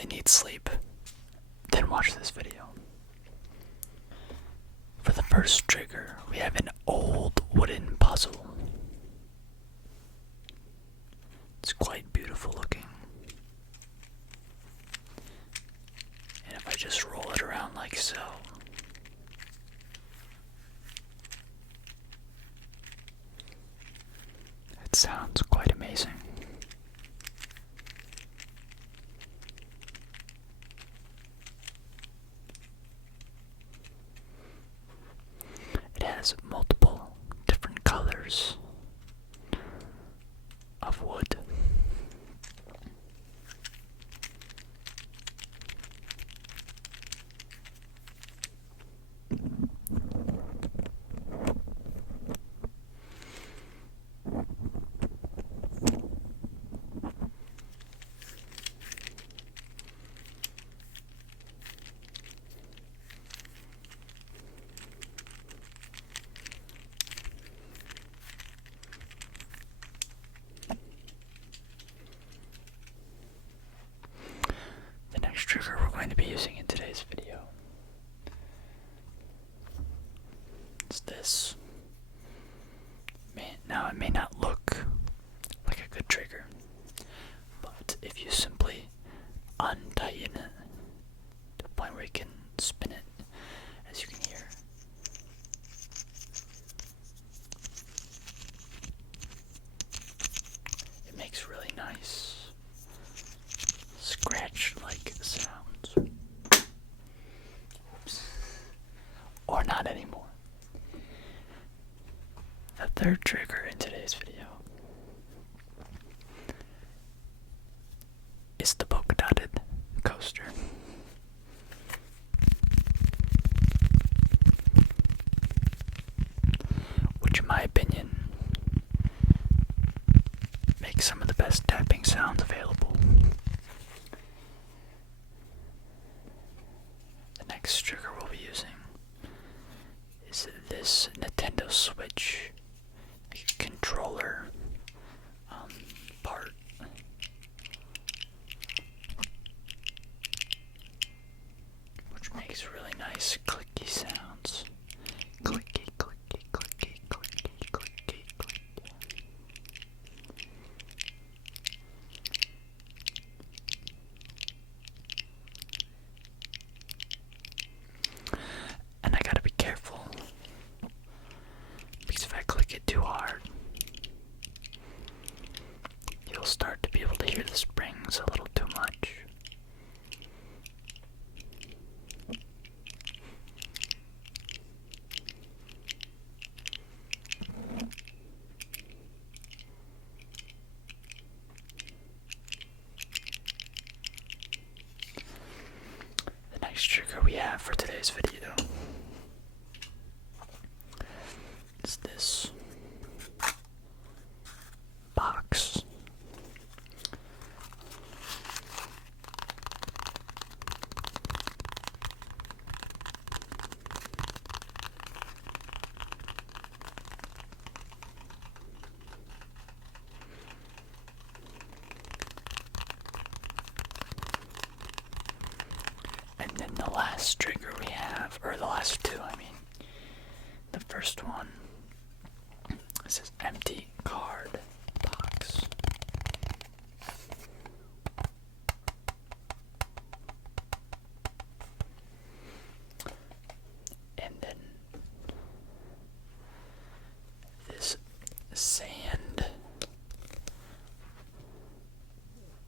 really need sleep, then watch this video. For the first trigger, we have an old wooden puzzle. It's quite beautiful looking. And if I just roll it around like so, it sounds quite amazing. It has multiple different colors of wood. The next trigger we're going to be using in today's video is this. Now it may not look like a good trigger, but if you simply untighten it to the point where you can spin it, as you can hear, it makes really nice scratch-like sounds. Oops. Or not anymore. The third trigger in today's video is the polka dotted coaster. Which in my opinion makes some of the best tapping sounds available. The next trigger we'll be using is this Nintendo Switch controller part. Which makes really nice clicky sounds. Clicky, clicky, clicky, clicky, clicky, clicky. And I gotta be careful, because if I click it too hard, you'll start to be able to hear the springs a little too much. The next trigger we have for today's video is this box. And then the last trigger we have, or the last two, I mean. The first one is this empty card box. And then this sand.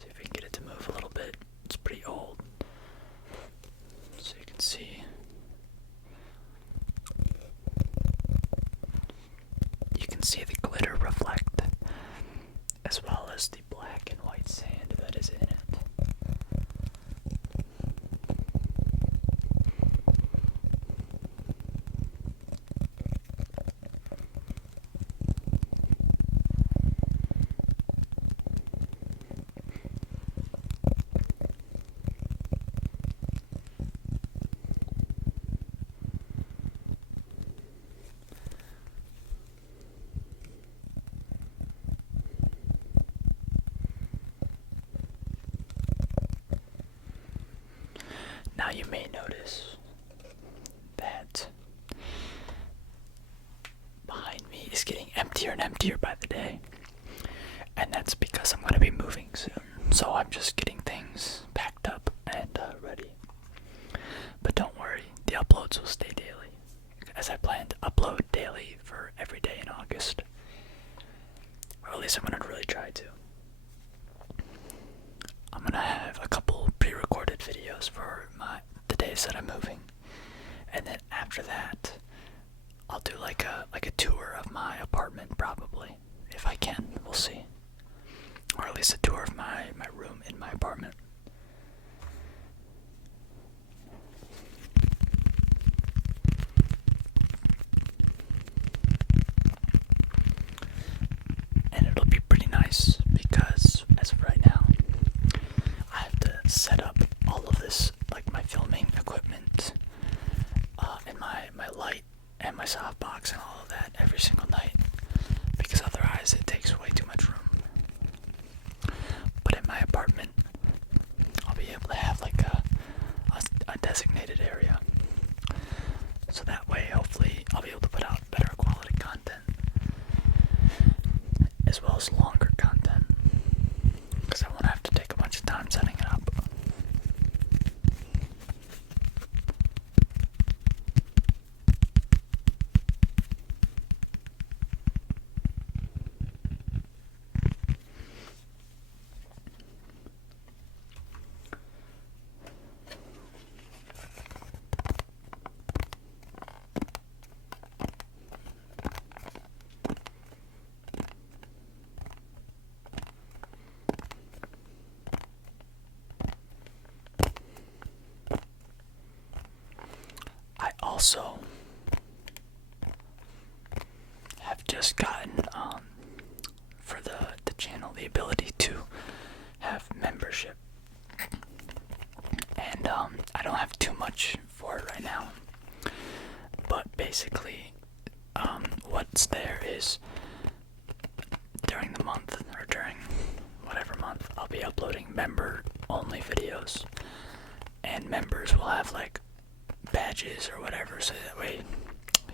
See if we can get it to move a little bit. It's pretty old. So you can see. You can see the glitter reflect, as well as the black and white sand that is in it. Now you may notice that behind me is getting emptier and emptier by the day. And that's because I'm going to be moving soon. So I'm just getting things packed up and ready. But don't worry, the uploads will stay daily, as I plan to upload daily for every day in August. Or at least I'm going to really try to. I'm going to have a couple pre-recorded videos for the days that I'm moving. And then after that, I'll do like a tour of my apartment, probably. If I can, we'll see. Or at least a tour of my room in my apartment. And it'll be pretty nice because, as of right now, I have to set up all of this, like my filming equipment, and my light, and my softbox and all of that every single night, because otherwise it takes way too much room. But in my apartment, I'll be able to have like a designated area, so that way hopefully I'll be able to put out better quality content, as well as longer content, because I won't have to take a bunch of time setting it up. I also have just gotten, for the channel, the ability to have membership. And I don't have too much for it right now. But basically, what's there is, during the month, or during whatever month, I'll be uploading member-only videos. And members will have, like, badges or whatever, so that way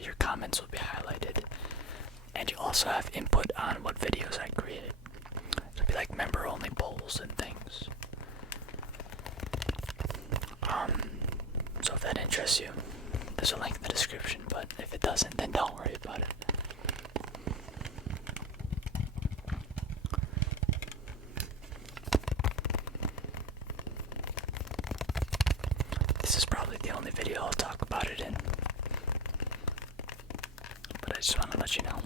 your comments will be highlighted. And you also have input on what videos I create. It'll be like member-only polls and things. So if that interests you, there's a link in the description, but if it doesn't, then don't worry about it. This is probably the only video I'll talk about it in, but I just want to let you know.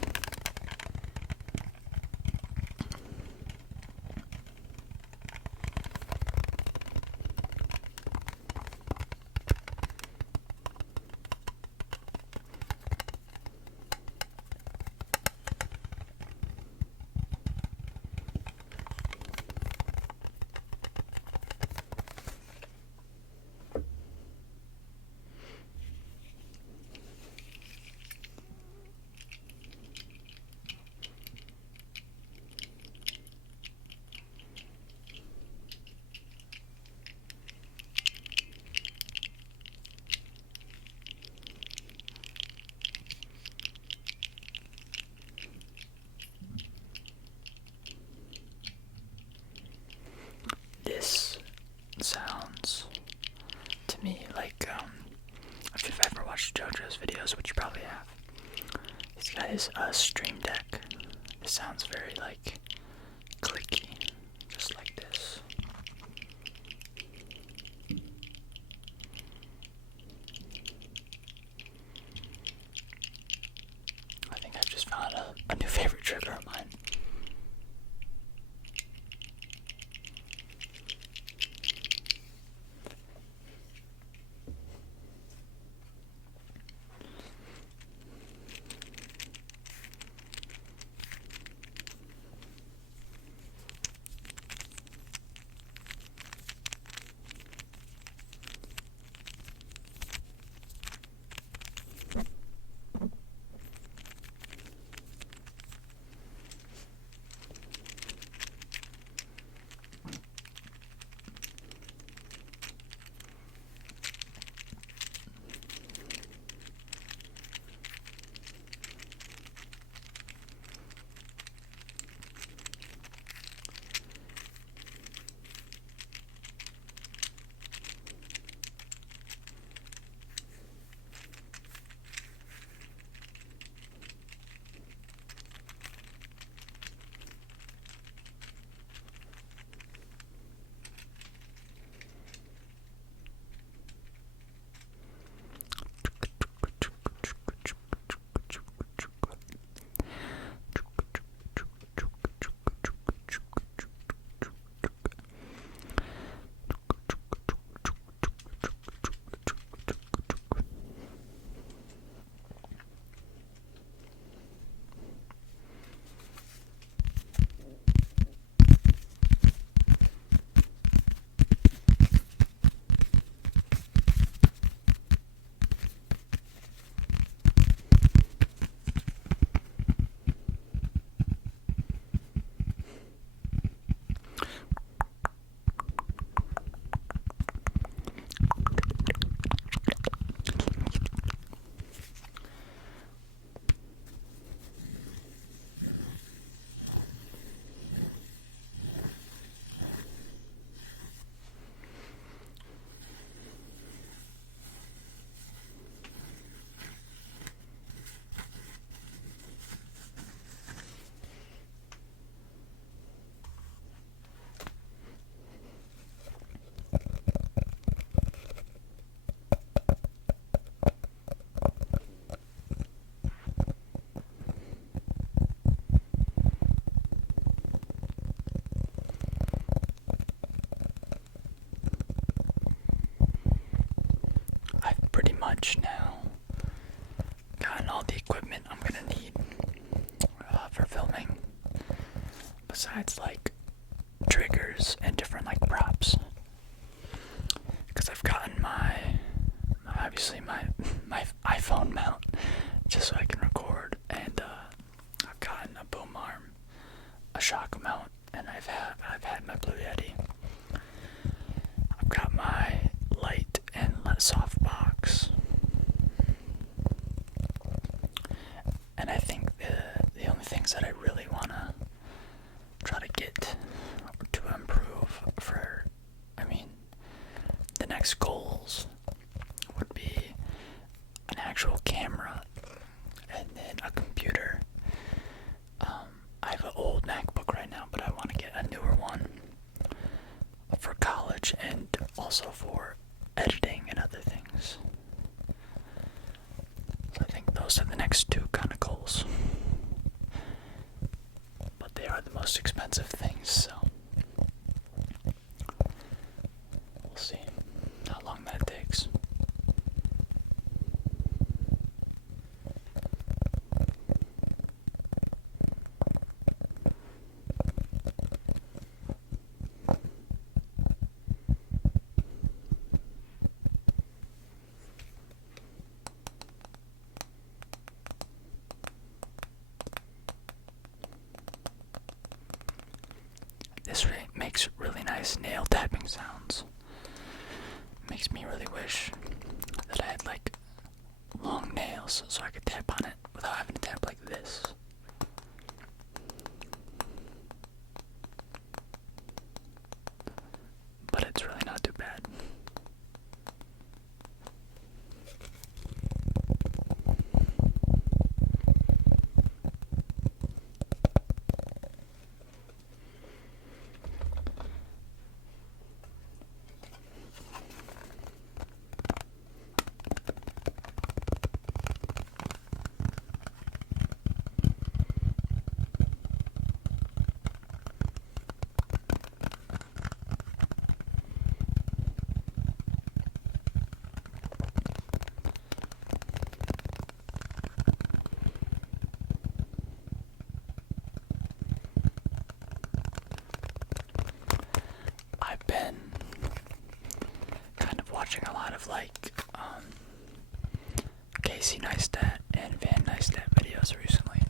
This sounds to me like, if you've ever watched JoJo's videos, which you probably have, he's got his stream deck. It sounds very like clicky, just like this. I think I've just found a new favorite trigger of mine. much now gotten all the equipment I'm gonna need for filming, besides like triggers and different like props, because I've gotten my iPhone mount just so I can record, and I've gotten a boom arm, a shock mount, and I've had my Blue Yeti. I've got my light and soft box, and I think the only things that I really wanna try to get to improve for, the next goals would be an actual camera and then a computer. I have an old MacBook right now, but I want to get a newer one for college and also for editing and other things. So I think those are the next two kind of goals. But they are the most expensive things, so we'll see how long that takes. This makes really nice nail tapping sounds. Makes me really wish that I had like long nails so I could tap on it without having to tap like this. But it's really not too bad. I've been kind of watching a lot of like Casey Neistat and Van Neistat videos recently.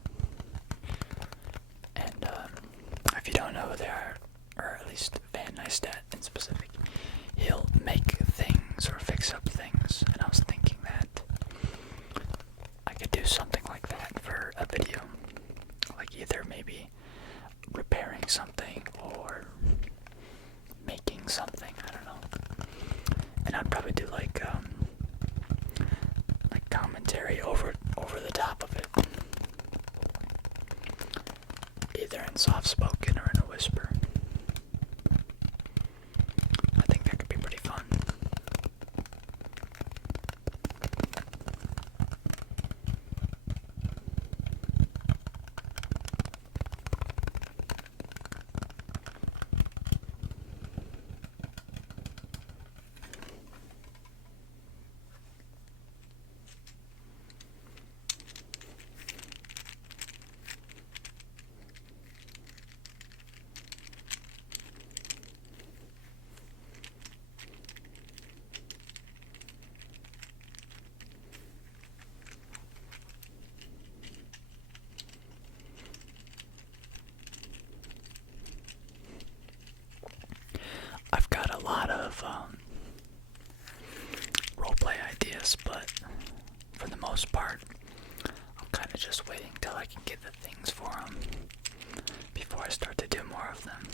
And if you don't know who they are, or at least Van Neistat in specific, he'll make things or fix up things. And I was thinking that I could do something like that for a video. Like either maybe repairing something or making something, I don't know. And I'd probably do like commentary over the top of it, either in soft spoken or in a whisper. I think that could be pretty fun. I've got a lot of roleplay ideas, but for the most part, I'm kind of just waiting till I can get the things for them before I start to do more of them.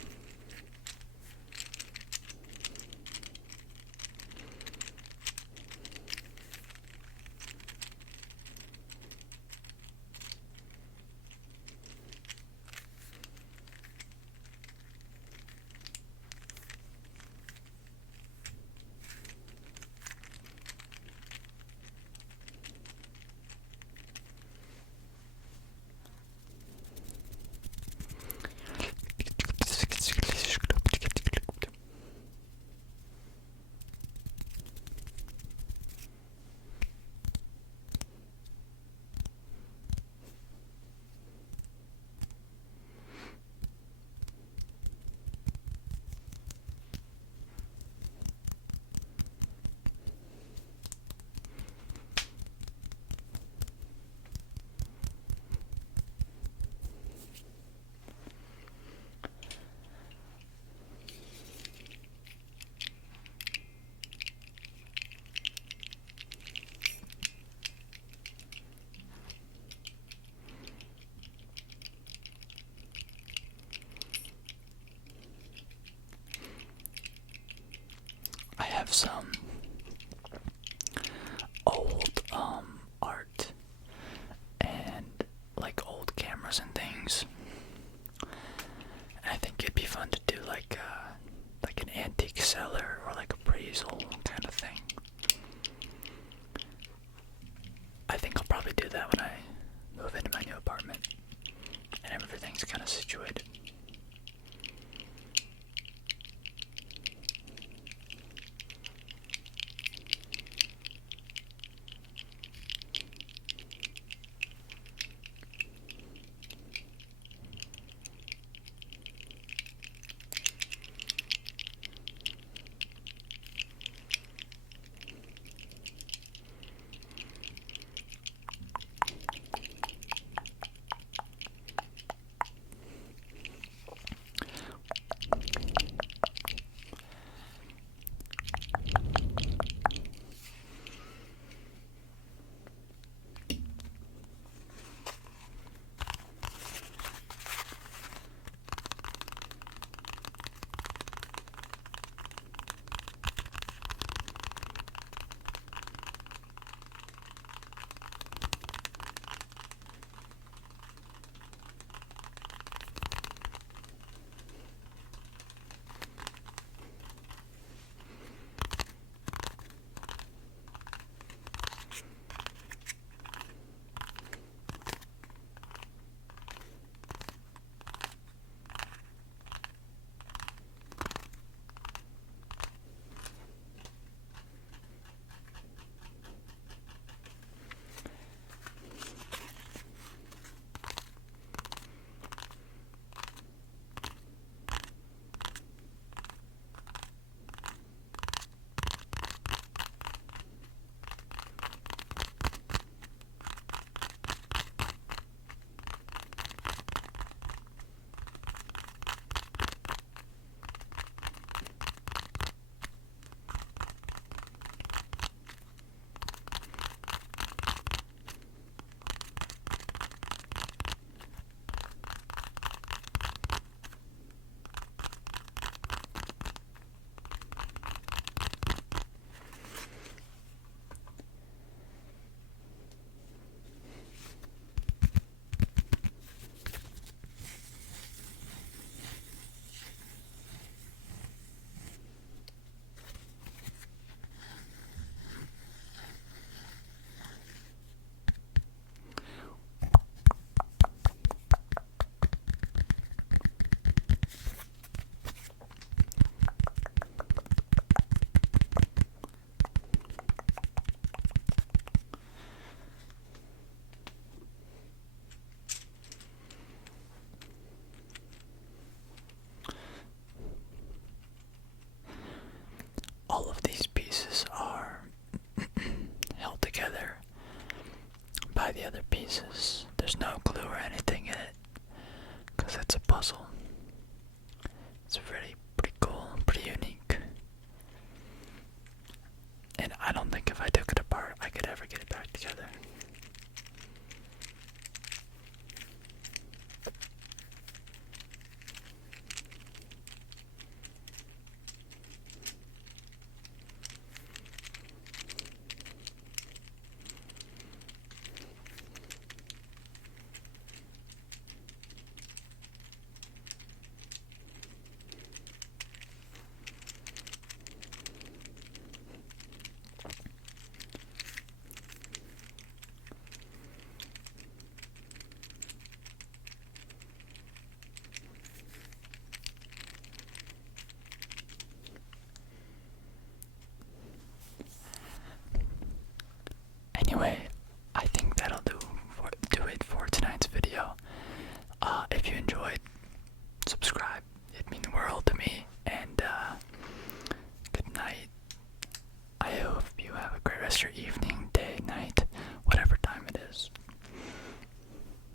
have some old art and like old cameras and things. And I think it'd be fun to do like an antique seller or like appraisal kind of thing. I think I'll probably do that when I move into my new apartment and everything's kind of situated. All of these pieces are held together by the other pieces. There's no glue or anything in it because it's a puzzle. It's really pretty cool and pretty unique. And I don't think if I took it apart I could ever get it back together. Anyway, I think that'll do it for tonight's video. If you enjoyed, subscribe. It'd mean the world to me. And good night. I hope you have a great rest of your evening,